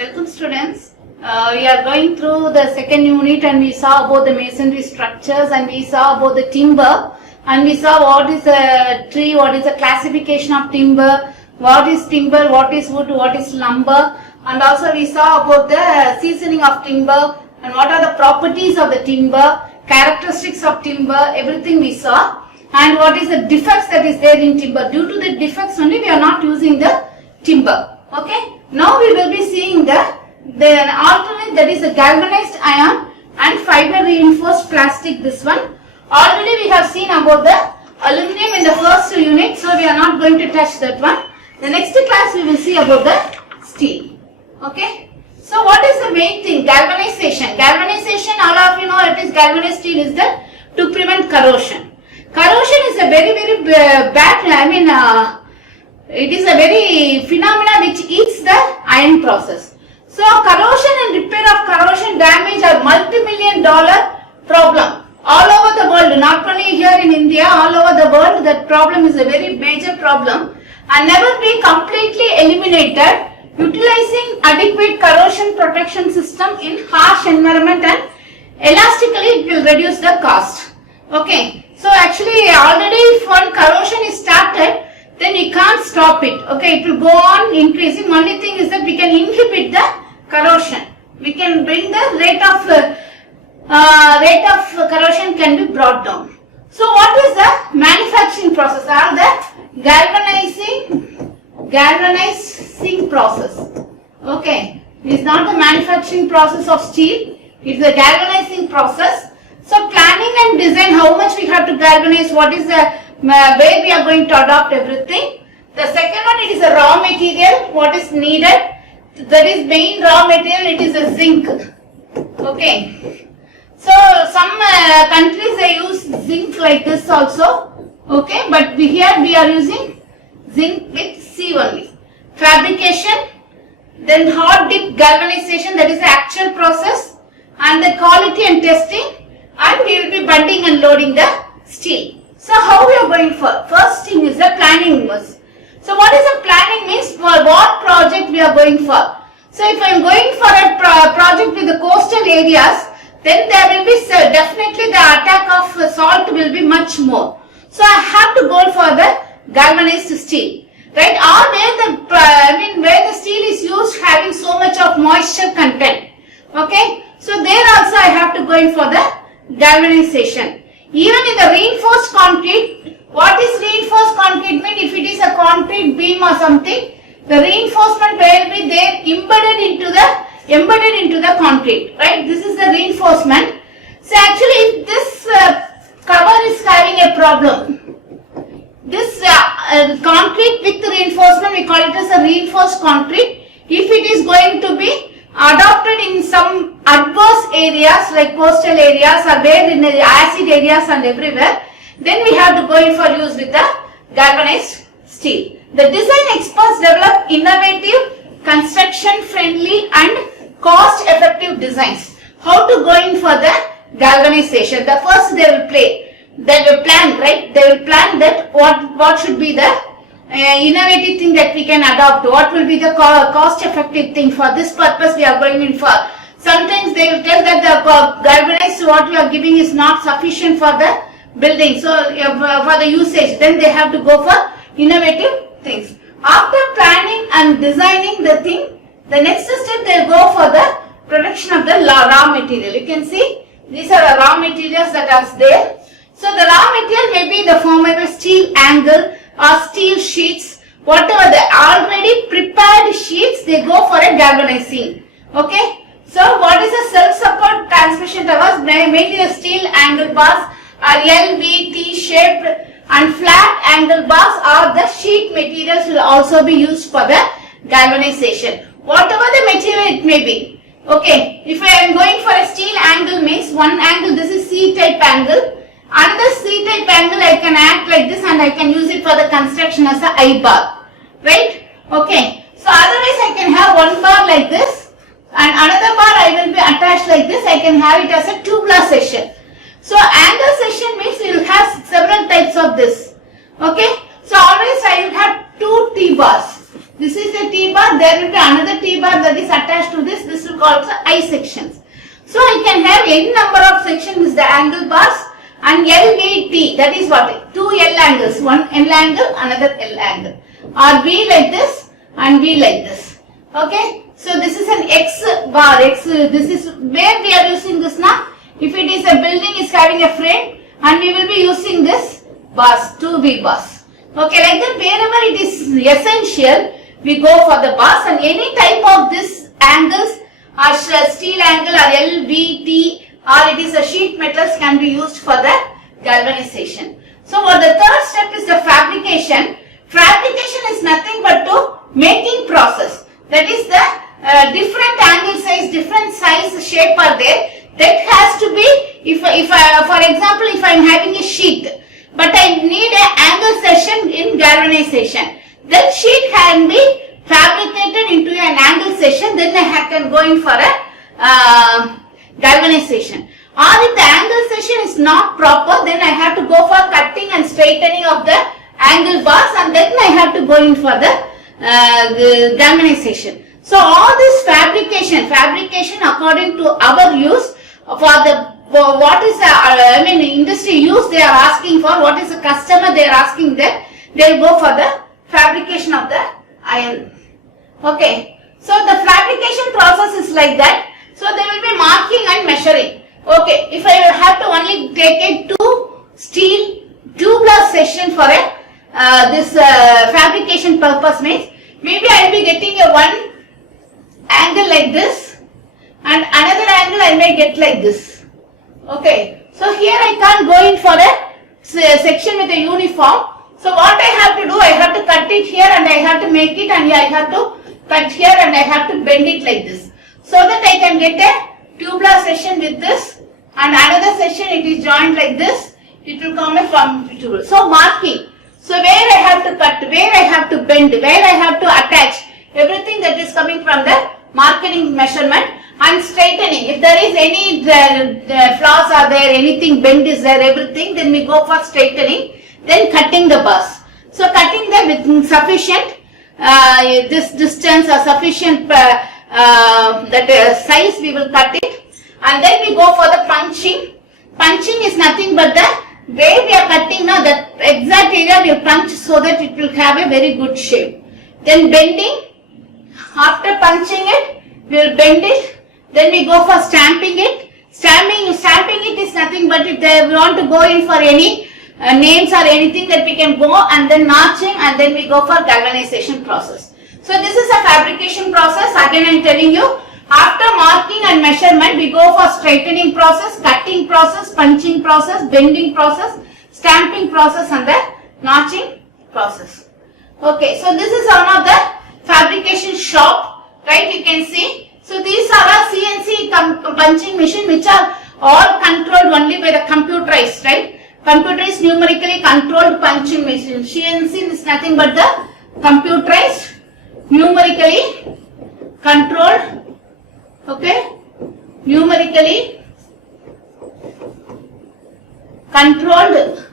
Welcome students. We are going through the second unit and we saw about the masonry structures and we saw about the timber and we saw what is a tree, what is the classification of timber, what is timber, what is wood, what is lumber, and also we saw about the seasoning of timber and what are the properties of the timber, characteristics of timber, everything we saw, and what is the defects that is there in timber. Due to the defects only we are not using the timber. Okay. Now we will be seeing the alternate, that is a galvanized iron and fiber reinforced plastic, this one. Already we have seen about the aluminum in the first unit, so we are not going to touch that one. The next class we will see about the steel. Okay. So what is the main thing? Galvanization. Galvanization, all of you know, it is galvanized steel is the to prevent corrosion. Corrosion is a very bad, it is a very phenomena which eats the iron process. So corrosion and repair of corrosion damage are multi-million-dollar problem all over the world, not only here in India, all over the world. That problem is a very major problem and never be completely eliminated. Utilizing adequate corrosion protection system in harsh environment and elastically it will reduce the cost. Okay, so actually already if one corrosion is started, then we can't stop it. Okay, it will go on increasing. Only thing is that we can inhibit the corrosion. We can bring the rate of corrosion can be brought down. So what is the manufacturing process? Or the galvanizing process. Okay, it is not the manufacturing process of steel. It is the galvanizing process. So planning and design, how much we have to galvanize, what is the where we are going to adopt everything. The second one, it is a raw material, what is needed. That is main raw material, it is a zinc. Okay. So some countries they use zinc like this also. Okay, but here we are using zinc with C only. Fabrication, then hot dip galvanization, that is the actual process, and the quality and testing, and we will be bunding and loading the steel. So how we are going for? First thing is the planning was. So what is the planning means? For what project we are going for? So if I am going for a project with the coastal areas, then there will be definitely the attack of salt will be much more. So I have to go for the galvanized steel, right? Or where the steel is used having so much of moisture content. Okay. So there also I have to go in for the galvanization. Even in the reinforced concrete, what is reinforced concrete mean? If it is a concrete beam or something, the reinforcement will be there embedded into the concrete, right? This is the reinforcement. So actually, if this cover is having a problem, this concrete with reinforcement, we call it as a reinforced concrete. If it is going to be adopted in some adverse areas like coastal areas or where in the acid areas and everywhere, then we have to go in for use with the galvanized steel. The design experts develop innovative, construction friendly and cost effective designs. How to go in for the galvanization? The first they will plan, right? They will plan that what should be the innovative thing that we can adopt, what will be the cost effective thing. For this purpose we are going in for. Sometimes they will tell that the galvanized what we are giving is not sufficient for the building, so for the usage, then they have to go for innovative things. After planning and designing the thing, the next step they go for the production of the raw material. You can see these are the raw materials that are there. So the raw material may be the formable steel angle or steel sheets, whatever the already prepared sheets, they go for a galvanizing. Okay. So what is a self-support transmission towers? Mainly the steel angle bars are L, V, T shaped and flat angle bars or the sheet materials will also be used for the galvanization. Whatever the material it may be. Okay. If I am going for a steel angle means one angle, this is C-type angle. Another C-type angle I can act like this and I can use it for the construction as a I-bar, right? Okay. So otherwise I can have one bar like this and another bar I will be attached like this. I can have it as a tubular section. So angle section means you will have several types of this. Okay. So always I will have two T-bars. This is a T-bar, there will be another T-bar that is attached to this. This will be called I sections. So I can have any number of sections is the angle bars, and LVT, that is what? Two L angles, one L angle, another L angle. Or V like this and V like this. Okay? So this is an X bar, this is where we are using this now. If it is a building is having a frame, and we will be using this bars, two V bars. Okay, like that wherever it is essential, we go for the bars, and any type of this angles or steel angle or LVT or it is a sheet metals can be used for the galvanization. So what the third step is the fabrication. Fabrication is nothing but to making process. That is the different angle size, different size shape are there. That has to be, if for example, if I am having a sheet, but I need an angle section in galvanization, that sheet can be fabricated into an angle section, then I can go in for a galvanization. Or if the angle section is not proper, then I have to go for cutting and straightening of the angle bars, and then I have to go in for the galvanization. So all this fabrication according to our use for what is the industry use they are asking for, what is the customer they are asking them, they will go for the fabrication of the iron. Okay, so the fabrication process is like that. So they will be marking and measuring. Okay, if I have to only take a two steel tubular section for a this fabrication purpose means, maybe I will be getting a one angle like this and another angle I may get like this. Okay, so here I can't go in for a section with a uniform. So what I have to do, I have to cut it here and I have to make it, and I have to cut here and I have to bend it like this, so that I can get a tubular section with this, and another section it is joined like this, it will come from tubular. So marking, so where I have to cut, where I have to bend, where I have to attach, everything that is coming from the marking measurement. And straightening, if there is any flaws are there, anything bend is there, everything, then we go for straightening. Then cutting the bars. So cutting them with sufficient this distance or sufficient size, we will cut it, and then we go for the punching. Punching is nothing but the way we are cutting now, that exact area we will punch so that it will have a very good shape. Then bending, after punching it, we will bend it. Then we go for stamping it. Stamping it is nothing but if we want to go in for any names or anything, that we can go, and then notching, and then we go for galvanization process. So this is a fabrication process. Again I am telling you, after marking and measurement, we go for straightening process, cutting process, punching process, bending process, stamping process, and the notching process. Okay, so this is one of the fabrication shop, right? You can see. So these are a CNC punching machine which are all controlled only by the computerized, right? Computerized numerically controlled punching machine. CNC is nothing but the computerized numerically controlled, okay, numerically controlled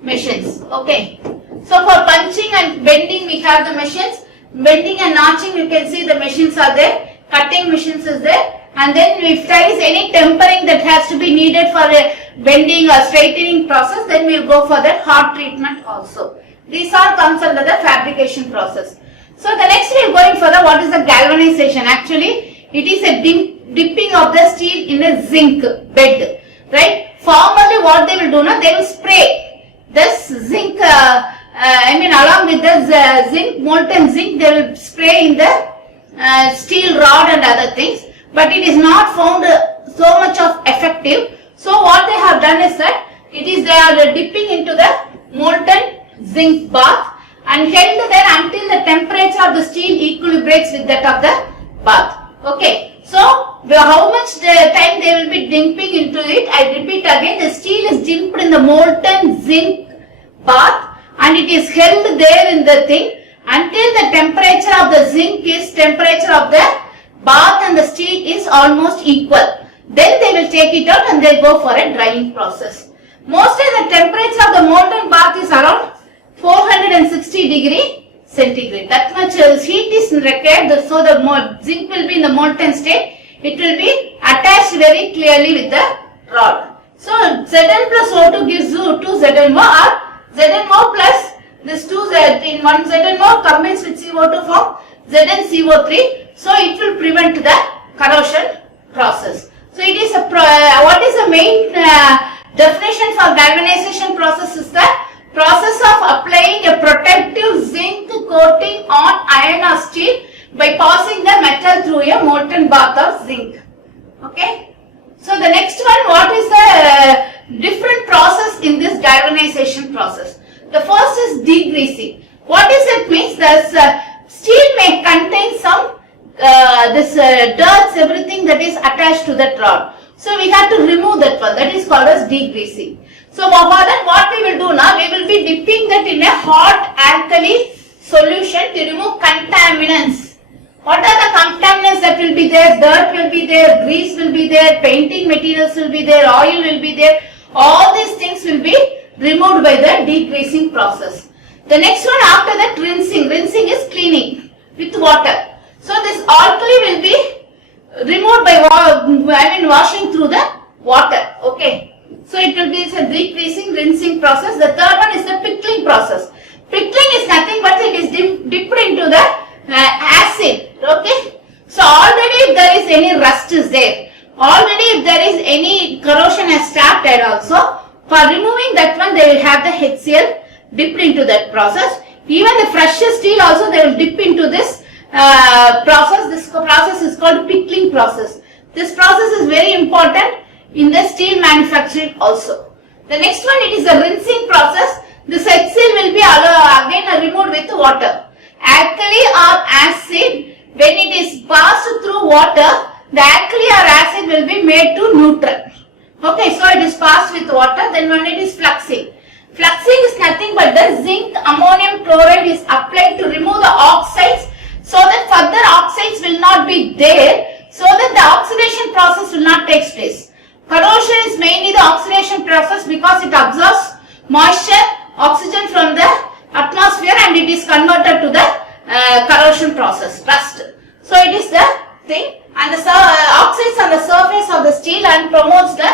machines. Okay. So for punching and bending we have the machines. Bending and notching, you can see the machines are there. Cutting machines is there, and then if there is any tempering that has to be needed for a bending or straightening process, then we will go for that hot treatment also. These all comes under the fabrication process. So the next we are going for the what is the galvanization. Actually, it is a dipping of the steel in a zinc bed, right? Formerly what they will do now, they will spray this zinc, along with the zinc, molten zinc, they will spray in the steel rod and other things, but it is not found so much of effective. So what they have done is that they are dipping into the molten zinc bath and held there until the temperature of the steel equilibrates with that of the bath. Okay, so how much time they will be dipping into it? I repeat again, the steel is dipped in the molten zinc bath and it is held there in the thing until the temperature of the zinc is temperature of the bath and the steel is almost equal. Then they will take it out and they go for a drying process. Mostly the temperature of the molten bath is around 460 degree centigrade. That much heat is required, so the zinc will be in the molten state. It will be attached very clearly with the rod. So Zn plus O2 gives you 2 ZnO, or ZnO plus this 2 in 1 ZnO combines with CO2 form ZnCO3. So it will prevent the corrosion process. So it is what is the main definition for galvanization process is the process of applying a protective zinc coating on iron or steel by passing the metal through a molten bath of zinc. Okay. So the next one, what is the different process in this galvanization process? The first is degreasing. What is it means? The steel may contain some dirt, everything that is attached to that rod. So we have to remove that one. That is called as degreasing. So for that, what we will do now, we will be dipping that in a hot alkali solution to remove contaminants. What are the contaminants that will be there? Dirt will be there, grease will be there, painting materials will be there, oil will be there. All these things will be removed by the degreasing process. The next one, after that, rinsing. Rinsing is cleaning with water. So this alkali will be removed by washing through the water. Okay. So it will be a degreasing, rinsing process. The third one is the pickling process. Pickling is nothing but it is dipped into the acid. Okay. So already if there is any rust is there, already if there is any corrosion has started also, for removing that one they will have the HCl dipped into that process. Even the freshest steel also they will dip into this process. This process is called pickling process. This process is very important in the steel manufacturing also. The next one, it is the rinsing process. This HCl will be again removed with water. Alkali or acid, when it is passed through water, the alkali or acid will be made to neutral. Okay, so it is passed with water. Then when it is fluxing. Fluxing is nothing but the zinc ammonium chloride is applied to remove the oxides, so that further oxides will not be there, so that the oxidation process will not take place. Corrosion is mainly the oxidation process because it absorbs moisture, oxygen from the atmosphere, and it is converted to the corrosion process, rust. So it is the thing, and the oxides on the surface of the steel and promotes the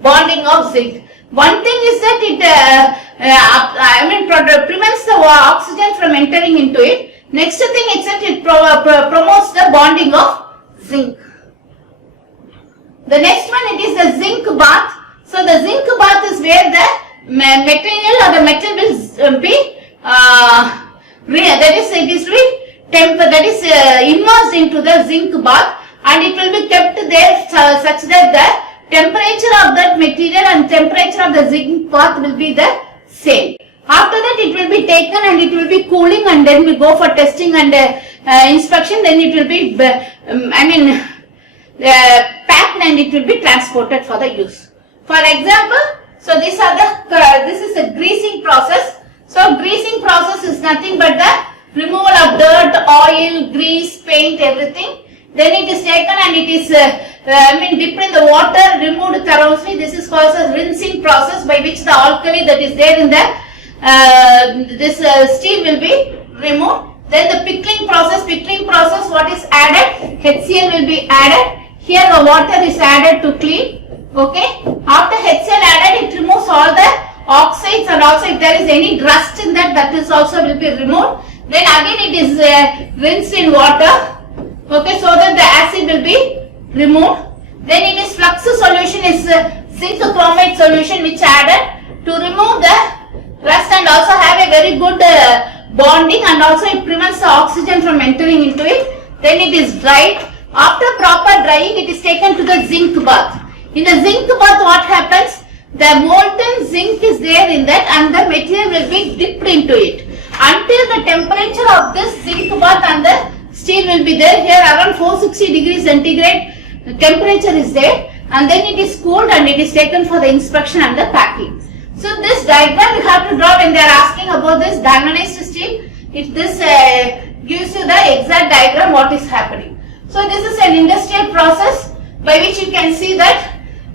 bonding of zinc. One thing is that it prevents the oxygen from entering into it. Next thing is that it promotes the bonding of zinc. The next one, it is the zinc bath. So the zinc bath is where the material or the metal will be immersed into the zinc bath, and it will be kept there such that the temperature of that material and temperature of the zinc bath will be the same. After that, it will be taken and it will be cooling, and then we go for testing and inspection. Then it will be packed and it will be transported for the use. For example, so this is a greasing process. So greasing process is nothing but the removal of dirt, oil, grease, paint, everything. Then it is taken and it is dipped in the water, removed thoroughly. This is called a rinsing process, by which the alkali that is there in the steel will be removed. Then the pickling process, what is added? HCl will be added. Here the water is added to clean. Okay. After HCl added, it removes all the oxides, and also if there is any rust in that is also will be removed. Then again it is rinsed in water. Okay, so that the acid will be removed. Then it is flux solution, is zinc chromate solution which added to remove the rust and also have a very good bonding, and also it prevents the oxygen from entering into it. Then it is dried. After proper drying, it is taken to the zinc bath. In the zinc bath, what happens? The molten zinc is there in that, and the material will be dipped into it until the temperature of this zinc bath and the steel will be there. Here around 460 degrees centigrade temperature is there, and then it is cooled and it is taken for the inspection and the packing. So this diagram you have to draw when they are asking about this galvanized steel. This gives you the exact diagram what is happening. So this is an industrial process by which you can see that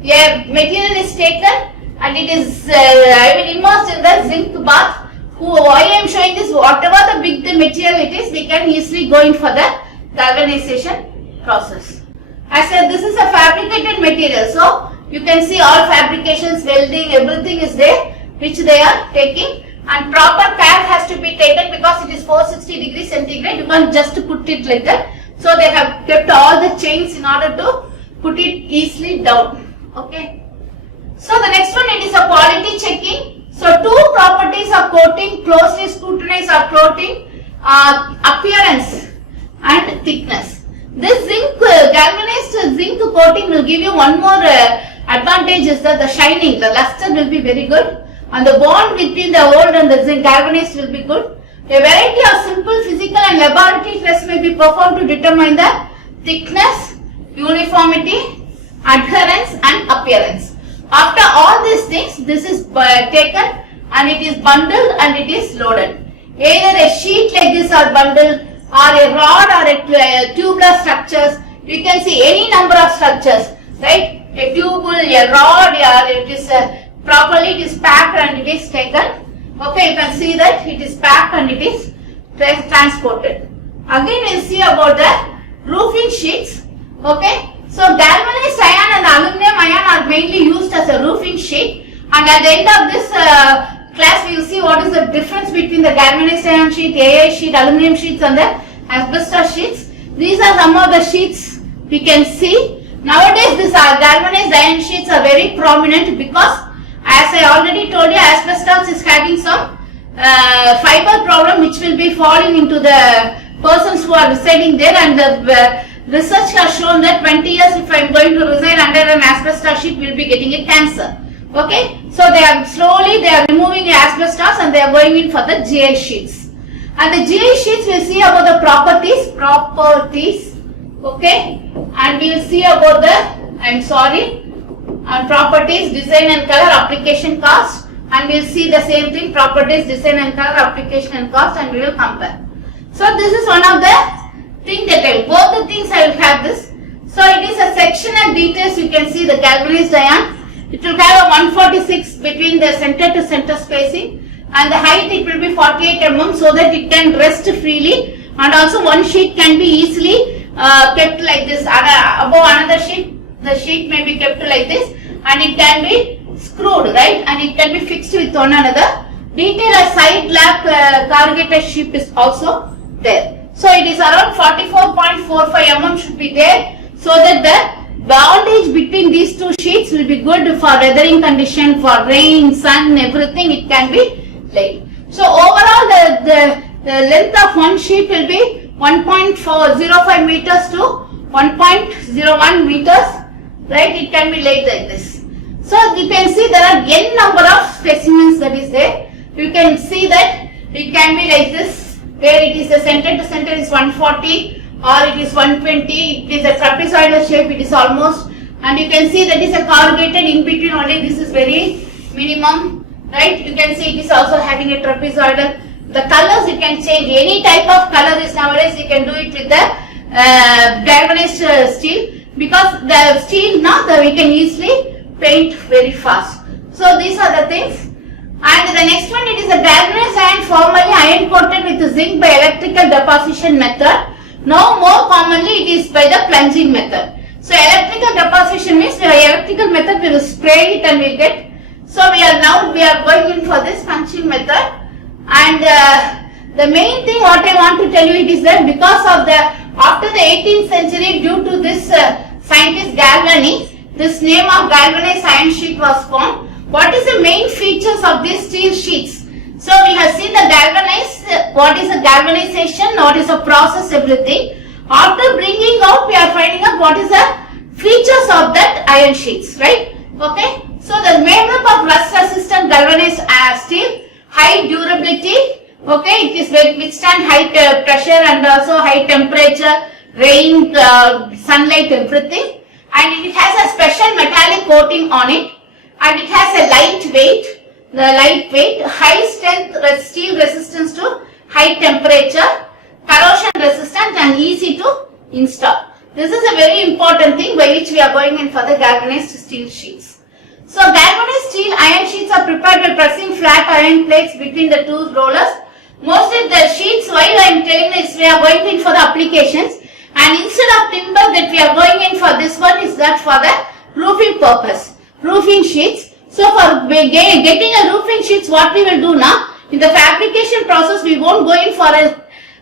a material is taken and it is immersed in the zinc bath, why I am showing this, whatever the big the material it is, we can easily go in for the galvanization process. I said this is a fabricated material, so you can see all fabrications, welding, everything is there which they are taking, and proper care has to be taken because it is 460 degrees centigrade. You can't just put it like that. So they have kept all the chains in order to put it easily down. Okay. So the next one, it is a quality checking. So two properties of coating: closely scrutinize or coating, appearance and thickness. This zinc galvanized zinc coating will give you one more advantage, is that the shining, the luster will be very good, and the bond between the old and the zinc galvanized will be good. A variety of simple physical and laboratory tests may be performed to determine the thickness, uniformity, adherence and appearance. After all these things, this is taken and it is bundled and it is loaded. Either a sheet like this or bundled, or a rod or a tubular structures. You can see any number of structures, right? A tubule, a rod, or it is properly it is packed and it is taken. Okay, you can see that it is packed and it is transported. Again, we'll see about the roofing sheets. Okay, so galvanized iron and aluminum iron are mainly used as a roofing sheet. And at the end of this class, we will see what is the difference between the galvanized iron sheet, AI sheet, aluminum sheets, and the asbestos sheets. These are some of the sheets we can see. Nowadays, these galvanized iron sheets are very prominent because, as I already told you, asbestos is having some fiber problem which will be falling into the persons who are residing there, and the research has shown that 20 years if I am going to reside under an asbestos sheet, we will be getting a cancer. Okay, so they are removing the asbestos and they are going in for the GI sheets. And the GI sheets, we will see about the properties, okay, and we will see about the, properties, design and color, application cost, and we will see the same thing, properties, design and color, application and cost, and we will compare. So this is one of the thing that both the things I will have this. So it is a sectional details. You can see the galvanized iron. It will have a 146 between the center to center spacing, and the height it will be 48 mm so that it can rest freely, and also one sheet can be easily kept like this. Above another sheet, the sheet may be kept like this, and it can be screwed, right, and it can be fixed with one another. Detail a side lap corrugated sheet is also there. So it is around 44.45 mm should be there, so that the bondage between these two sheets will be good for weathering condition, for rain, sun, everything it can be laid. So overall the length of one sheet will be 1.405 meters to 1.01 meters, right? It can be laid like this. So you can see there are n number of specimens that is there. You can see that it can be like this, where it is the center to center is 140 or it is 120, it is a trapezoidal shape, it is almost, and you can see that is a corrugated in between only, this is very minimum, right? You can see it is also having a trapezoidal. The colors you can change, any type of color is nowadays you can do it with the galvanized steel, because the steel now we can easily paint very fast. So these are the things. And the next one, it is a galvanized iron formerly iron coated with zinc by electrical deposition method. Now more commonly it is by the plunging method. So electrical deposition means the electrical method will spray it and will get. So we are going in for this punching method. And the main thing what I want to tell you it is that because of after the 18th century, due to this scientist Galvani, this name of galvanized iron sheet was formed. What is the main features of these steel sheets? So we have seen the galvanized, what is the galvanization, what is the process, everything. After bringing out, we are finding out what is the features of that iron sheets, right? Okay. So the made up of rust resistant galvanized steel, high durability, okay, it is withstand high pressure and also high temperature, rain, sunlight, everything. And it has a special metallic coating on it, and it has a lightweight, high strength steel resistance to high temperature, corrosion resistant and easy to install. This is a very important thing by which we are going in for the galvanized steel sheets. So galvanized steel iron sheets are prepared by pressing flat iron plates between the two rollers. Mostly the sheets, while I am telling this, we are going in for the applications, and instead of timber that we are going in for this one is that for the roofing purpose, roofing sheets. So for getting a roofing sheets, what we will do now, in the fabrication process, we won't go in for a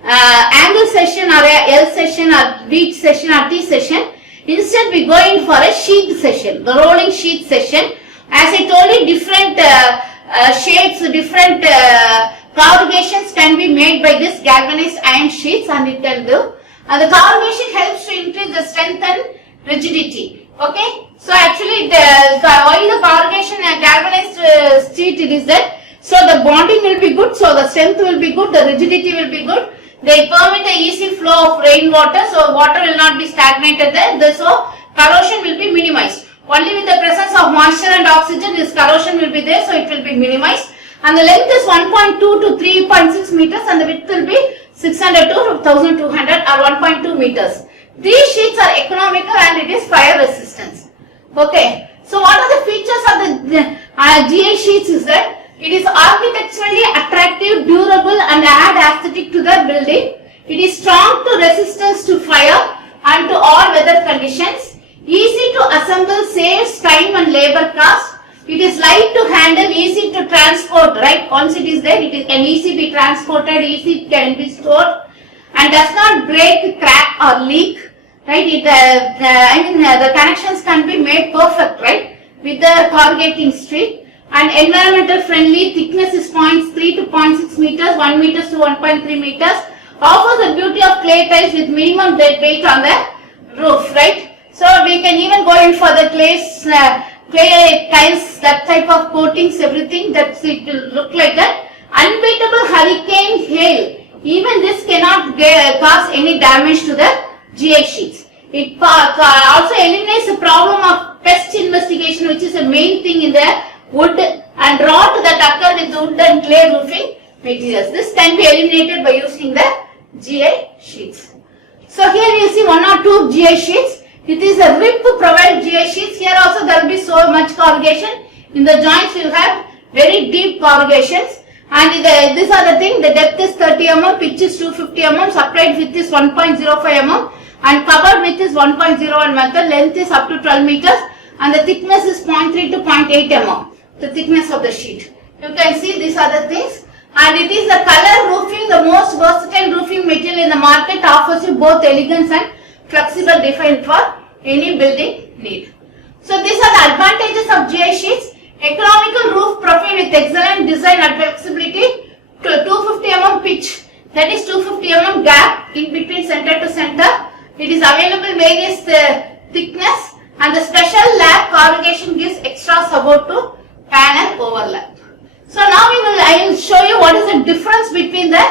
angle session or a L session or B session or T session. Instead, we go in for a sheet session, the rolling sheet session. As I told you, different shapes, different corrugations can be made by this galvanized iron sheets, and it can do. And the corrugation helps to increase the strength and rigidity. Okay. So actually, why the corrugation galvanized sheet it is that, so the bonding will be good, so the strength will be good, the rigidity will be good. They permit the easy flow of rainwater, so water will not be stagnated there, so corrosion will be minimized. Only with the presence of moisture and oxygen, this corrosion will be there, so it will be minimized. And the length is 1.2 to 3.6 meters, and the width will be 600 to 1200 or 1.2 meters. These sheets are economical and it is fire resistance. Okay. So what are the features of the GI sheets is that it is architecturally attractive, durable and add aesthetic to the building. It is strong to resistance to fire and to all weather conditions. Easy to assemble, saves time and labor cost. It is light to handle, easy to transport, right? Once it is there, it can easily be transported, easy can be stored, and does not break, crack or leak, right? The connections can be made perfect, right? With the corrugating strip. And environmental friendly, thickness is 0.3 to 0.6 meters, 1 meters to 1.3 meters. Offers the beauty of clay tiles with minimum dead weight on the roof, right? So we can even go in for the clay tiles, that type of coatings, everything, that it will look like that. Unbeatable hurricane, hail, even this cannot cause any damage to the GI sheets. It also eliminates the problem of pest investigation, which is a main thing in the wood and rot that occur with wood and clay roofing materials. This can be eliminated by using the GI sheets. So here you see one or two GI sheets. It is a rib provided GI sheets. Here also there will be so much corrugation. In the joints you have very deep corrugations, and these are the thing. The depth is 30 mm, pitch is 250 mm, supplied width is 1.05 mm, and covered width is 1.01 meter. Length is up to 12 meters, and the thickness is 0.3 to 0.8 mm. The thickness of the sheet. You can see these are the things, and it is the color roofing, the most versatile roofing material in the market, offers you both elegance and flexible design for any building need. So these are the advantages of GI sheets. Economical roof profile with excellent design and flexibility, to 250 mm pitch, that is 250 mm gap in between center to center. It is available various thickness, and the special lap corrugation gives extra support to panel overlap. So now I will show you what is the difference between the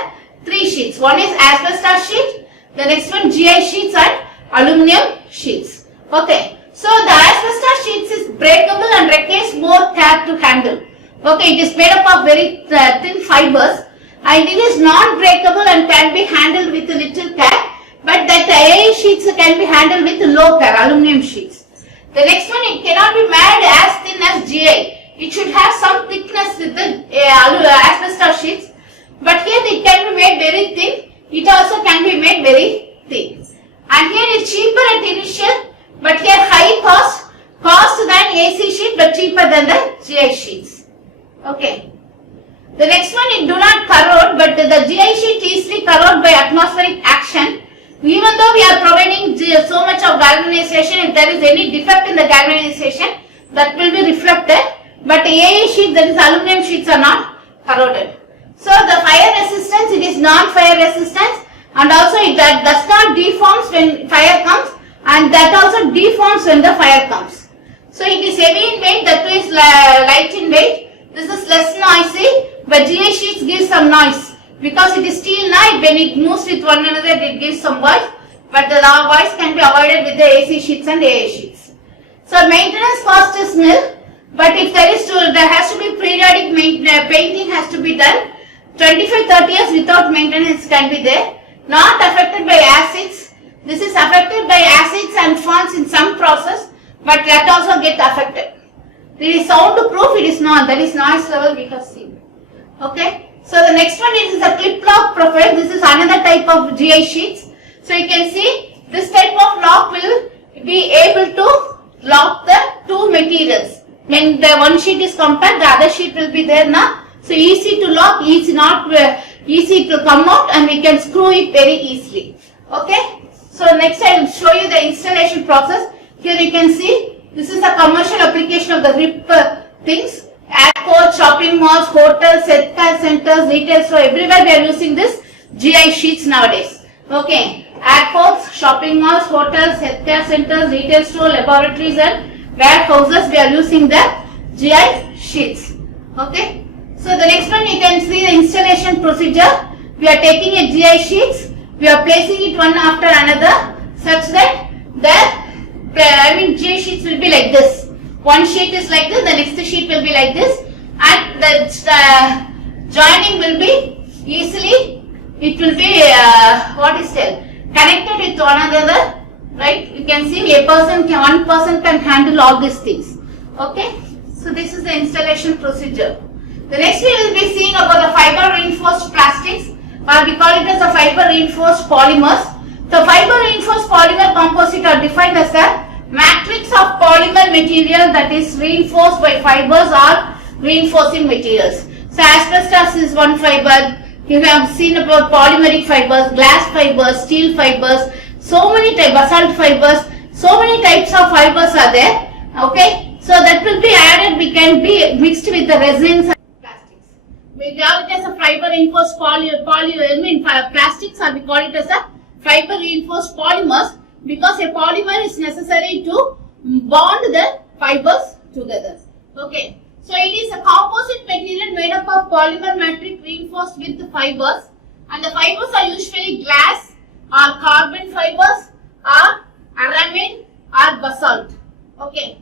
three sheets. One is asbestos sheet, the next one GI sheets and aluminum sheets. Okay. So the asbestos sheets is breakable and requires more care to handle. Okay, it is made up of very thin fibers, and it is non-breakable and can be handled with a little care, but that AI sheets can be handled with low care, aluminum sheets. The next one, it cannot be made as thin as GI. It should have some thickness with the asbestos sheets, but here it can be made very thin. It also can be made very thin. And here it is cheaper at initial, but here high cost than AC sheet, but cheaper than the GI sheets. Okay. The next one, it do not corrode, but the GI sheet easily corrode by atmospheric action. Even though we are providing so much of galvanization, if there is any defect in the galvanization, that will be reflected. But AA sheet, that is aluminum sheets, are not corroded. So the fire resistance, it is non-fire resistance, and also it does not deforms when fire comes, and that also deforms when the fire comes. So it is heavy in weight, that too is light in weight. This is less noisy, but GI sheets give some noise because it is steel knife. When it moves with one another, it gives some voice, but the voice can be avoided with the AC sheets and AA sheets. So maintenance cost is nil. But if there has to be periodic painting has to be done. 25-30 years without maintenance can be there. Not affected by acids. This is affected by acids and ferns in some process, but that also gets affected. It is soundproof, it is not. That is noise level we have seen. Okay. So the next one is the clip lock profile. This is another type of GI sheets. So you can see this type of lock will be able to lock the two materials. When the one sheet is compact, the other sheet will be there now. So easy to lock, easy to come out, and we can screw it very easily. Okay. So next I will show you the installation process. Here you can see this is a commercial application of the RIP things. Airports, shopping malls, hotels, healthcare centers, retail store, everywhere we are using this GI sheets nowadays. Okay. Airports, shopping malls, hotels, healthcare centers, retail store, laboratories and warehouses, we are using the GI sheets. Okay. So the next one you can see the installation procedure. We are taking a GI sheets, we are placing it one after another such that the GI sheets will be like this. One sheet is like this, the next sheet will be like this, and the joining will be easily, it will be connected with one another, right? You can see one person can handle all these things. Okay, so this is the installation procedure. The next we will be seeing about the fiber reinforced plastics, or we call it as a fiber reinforced polymers. The fiber reinforced polymer composite are defined as a matrix of polymer material that is reinforced by fibers or reinforcing materials. So asbestos is one fiber. You have seen about polymeric fibers, glass fibers, steel fibers, so many types, basalt fibers, so many types of fibers are there. Okay, so that will be added, we can be mixed with the resins and plastics. We call it as a fiber reinforced plastics, or we call it as a fiber reinforced polymers, because a polymer is necessary to bond the fibers together. Okay. So it is a composite material made up of polymer matrix reinforced with the fibers, and the fibers are usually glass or carbon fibers or aramid or basalt. Okay.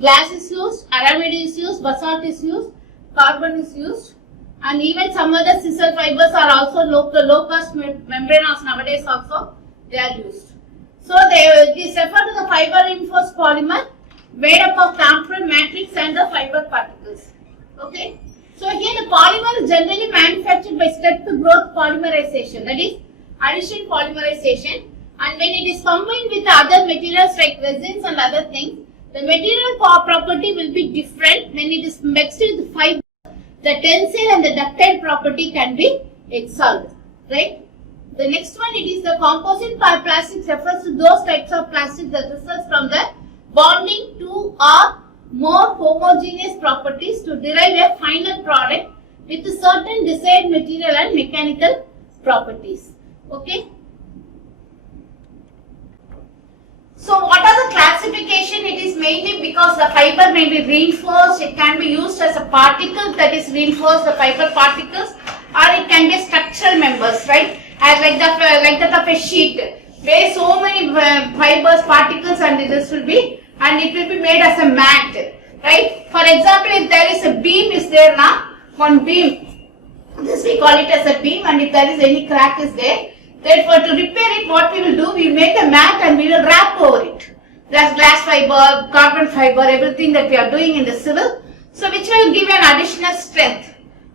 Glass is used, aramid is used, basalt is used, carbon is used, and even some other scissor fibers are also low cost membranous nowadays also they are used. So it is referred to the fiber reinforced polymer made up of tampered matrix and the fiber particles. Okay. So here the polymer is generally manufactured by step growth polymerization, that is addition polymerization, and when it is combined with other materials like resins and other things, the material property will be different. When it is mixed with fiber, the tensile and the ductile property can be exhaled, right? The next one, it is the composite plastics, refers to those types of plastics that results from the bonding two or more homogeneous properties to derive a final product with certain desired material and mechanical properties. Okay. So what are the classification? It is mainly because the fiber may be reinforced, it can be used as a particle that is reinforced, the fiber particles, or it can be structural members, right? As like that of a sheet, where so many fibers, particles, and this will be, and it will be made as a mat, right? For example, if there is a beam is there now, one beam, this we call it as a beam, and if there is any crack is there, therefore to repair it, what we will do, we will make a mat and we will wrap over it. There's glass fiber, carbon fiber, everything that we are doing in the civil, so which will give an additional strength.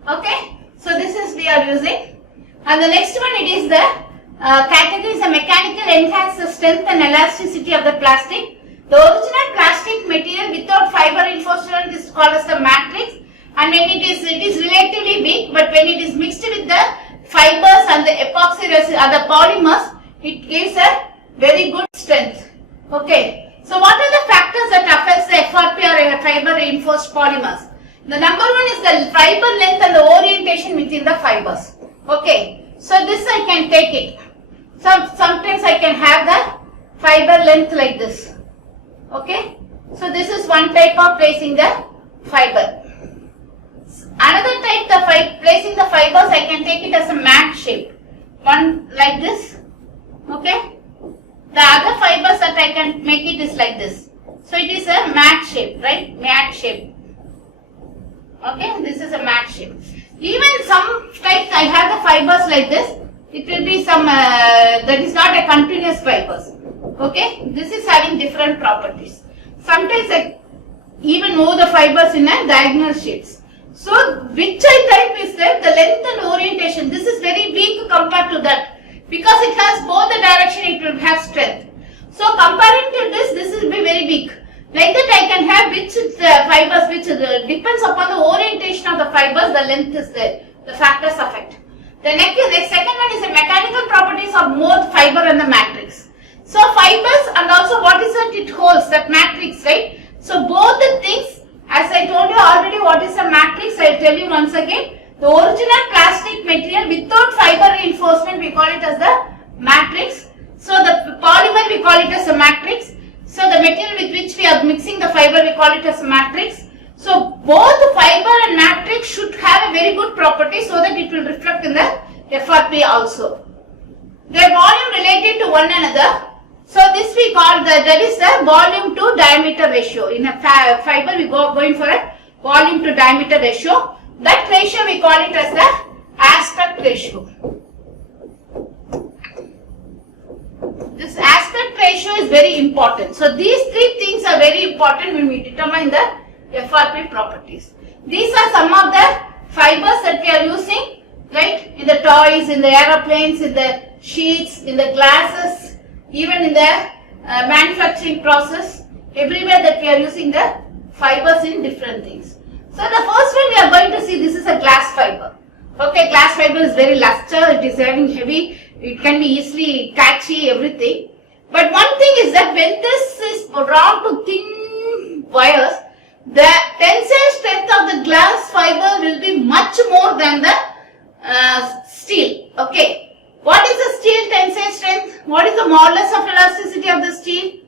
Okay, so this is we are using. And the next one, it is the category is a mechanical enhance the strength and elasticity of the plastic. The original plastic material without fiber reinforcement is called as the matrix, and when it is relatively weak, but when it is mixed with the fibers and the epoxy resin or the polymers, it gives a very good strength. Okay. So what are the factors that affects the FRP or fiber reinforced polymers? The number one is the fiber length and the orientation within the fibers. Okay, so this I can take it. Sometimes I can have the fiber length like this. Okay, so this is one type of placing the fiber. Another type, placing the fibers, I can take it as a mat shape. One like this. Okay, the other fibers that I can make it is like this. So it is a mat shape, right? Mat shape. Okay, this is a mat shape. Even some types I have the fibers like this. It will be some that is not a continuous fibers. Okay, this is having different properties. Sometimes even move the fibers in a diagonal sheets. So which type is that? The length and orientation. This is very weak compared to that because it has both the direction, it will have strength. So comparing to this will be very weak. Like that I can have which fibers, which depends upon the orientation of the fibers, the length is there. The factors affect. The second one is the mechanical properties of both fiber and the matrix. So fibers and also what is it holds, that matrix, right? So both the things, as I told you already what is a matrix, I will tell you once again. The original plastic material without fiber reinforcement, we call it as the matrix. So the polymer, we call it as a matrix. So the material with which we are mixing the fiber, we call it as a matrix. So both fiber and matrix should have a very good property so that it will reflect in the FRP also. Their volume related to one another. So this we call that is the volume to diameter ratio. In a fiber we going for a volume to diameter ratio. That ratio we call it as the aspect ratio. This aspect ratio is very important. So these three things are very important when we determine the FRP properties. These are some of the fibers that we are using, right? In the toys, in the aeroplanes, in the sheets, in the glasses, even in the manufacturing process, everywhere that we are using the fibers in different things. So the first one we are going to see, this is a glass fiber. Okay, glass fiber is very luster, it is having heavy, it can be easily catchy, everything. But one thing is that when this is drawn to thin wires, the tensile strength of the glass fiber will be much more than the steel. Okay. What is the steel tensile strength? What is the modulus of elasticity of the steel?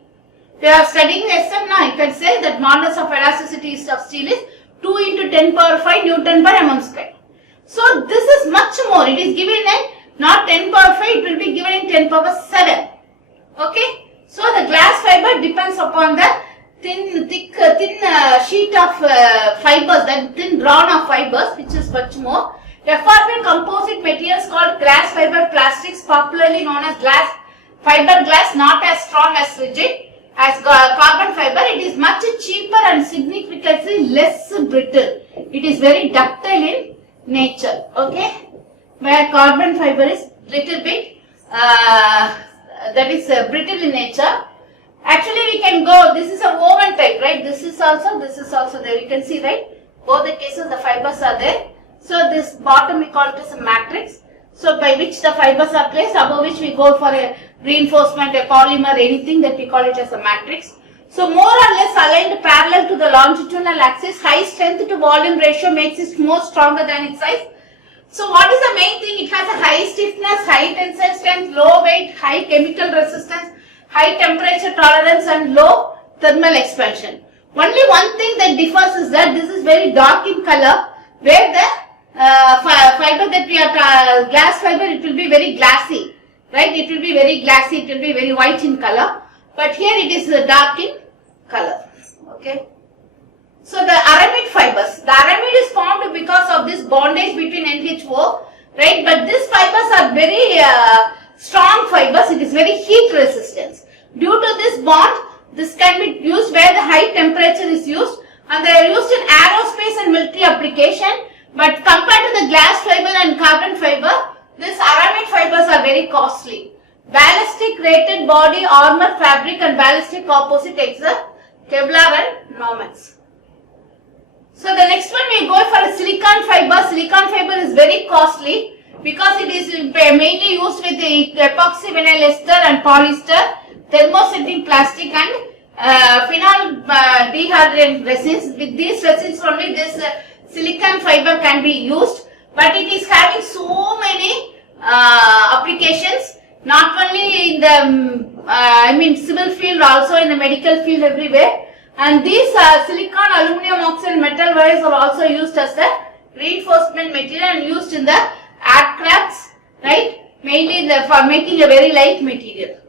If you are studying SN now, you can say that modulus of elasticity of steel is 2 into 10 power 5 Newton per mm square. So this is much more. It is given in not 10 power 5, it will be given in 10 power 7. Okay. So the glass fiber depends upon the thin sheet of fibers, that thin drawn of fibers, which is much more. FRP composite materials called glass fiber plastics, popularly known as fiber glass, not as strong as rigid as carbon fiber. It is much cheaper and significantly less brittle. It is very ductile in nature. Okay, where carbon fiber is little bit brittle in nature. Actually, we can go. This is a woven type, right? This is also there. You can see, right? Both the cases, the fibers are there. So this bottom we call it as a matrix. So by which the fibers are placed, above which we go for a reinforcement, a polymer, anything that we call it as a matrix. So more or less aligned parallel to the longitudinal axis, high strength to volume ratio makes it more stronger than its size. So what is the main thing? It has a high stiffness, high tensile strength, low weight, high chemical resistance, high temperature tolerance and low thermal expansion. Only one thing that differs is that this is very dark in color, where the fiber that we are glass fiber, it will be very glassy, right? It will be very glassy, it will be very white in color, but here it is dark in color. Okay. So the aramid fibers, the aramid is formed because of this bondage between NH4, right? But these fibers are very strong fibers. It is very heat resistance. Due to this bond, this can be used where the high temperature is used, and they are used in aerospace and military application. But compared to the glass fiber and carbon fiber, these aramid fibers are very costly. Ballistic rated body armor fabric and ballistic composite exert Kevlar and Nomex. So the next one we go for a silicon fiber. Silicon fiber is very costly because it is mainly used with the epoxy vinyl ester and polyester, thermosetting plastic and phenol dehydrated resins. With these resins only this silicon fiber can be used, but it is having so many applications, not only in the civil field, also in the medical field, everywhere. And these silicon, aluminum oxide, metal wires are also used as the reinforcement material and used in the aircrafts, right? Mainly for making a very light material.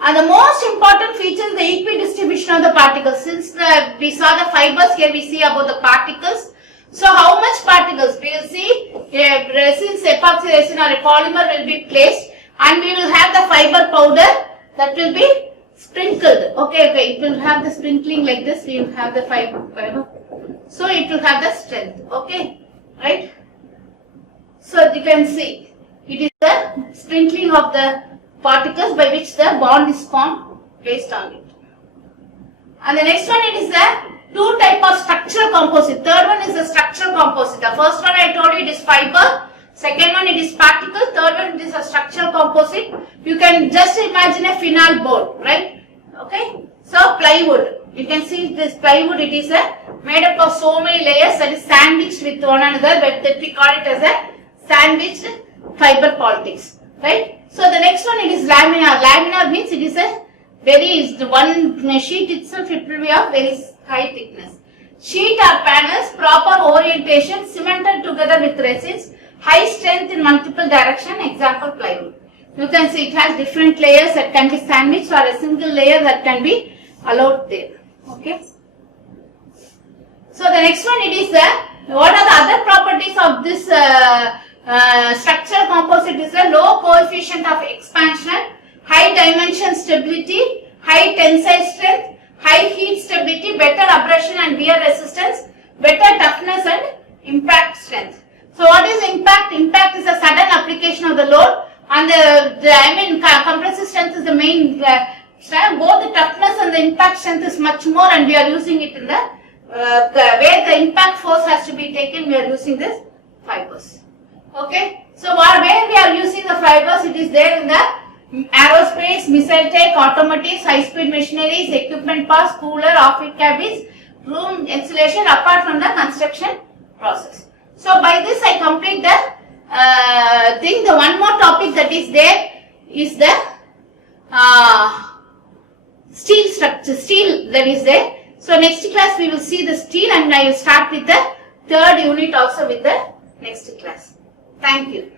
And the most important feature is the equidistribution of the particles. Since we saw the fibers, here we see about the particles. So how much particles? We will see a resin, epoxy resin or a polymer will be placed, and we will have the fiber powder that will be sprinkled. Okay, it will have the sprinkling like this. We will have the fiber. So it will have the strength. Okay, right? So you can see it is the sprinkling of the particles by which the bond is formed based on it. And the next one, it is the two type of structural composite. Third one is the structural composite. The first one I told you it is fiber. Second one it is particle. Third one it is a structural composite. You can just imagine a phenol board, right? Okay. So plywood. You can see this plywood. It is made up of so many layers that is sandwiched with one another. But that we call it as a sandwiched fiber politics, right? So the next one it is laminar. Laminar means it is a one sheet itself. It will be of very high thickness. Sheet or panels, proper orientation, cemented together with resins, high strength in multiple direction. Example plywood. You can see it has different layers that can be sandwiched or a single layer that can be allowed there. Okay. So the next one it is what are the other properties of this structural composite? Is a low coefficient of expansion, high dimension stability, high tensile strength, high heat stability, better abrasion and wear resistance, better toughness and impact strength. So what is impact? Impact is a sudden application of the load, and compressive strength is the main strength. Both the toughness and the impact strength is much more, and we are using it in the where the impact force has to be taken. We are using this fibers. Okay. So where we are using the fibers, it is there in the aerospace, missile tech, automotives, high-speed machineries, equipment parts, cooler, office cabins, room insulation, apart from the construction process. So by this I complete the thing. The one more topic that is there is the steel structure, steel that is there. So next class we will see the steel, and I will start with the third unit also with the next class. Thank you.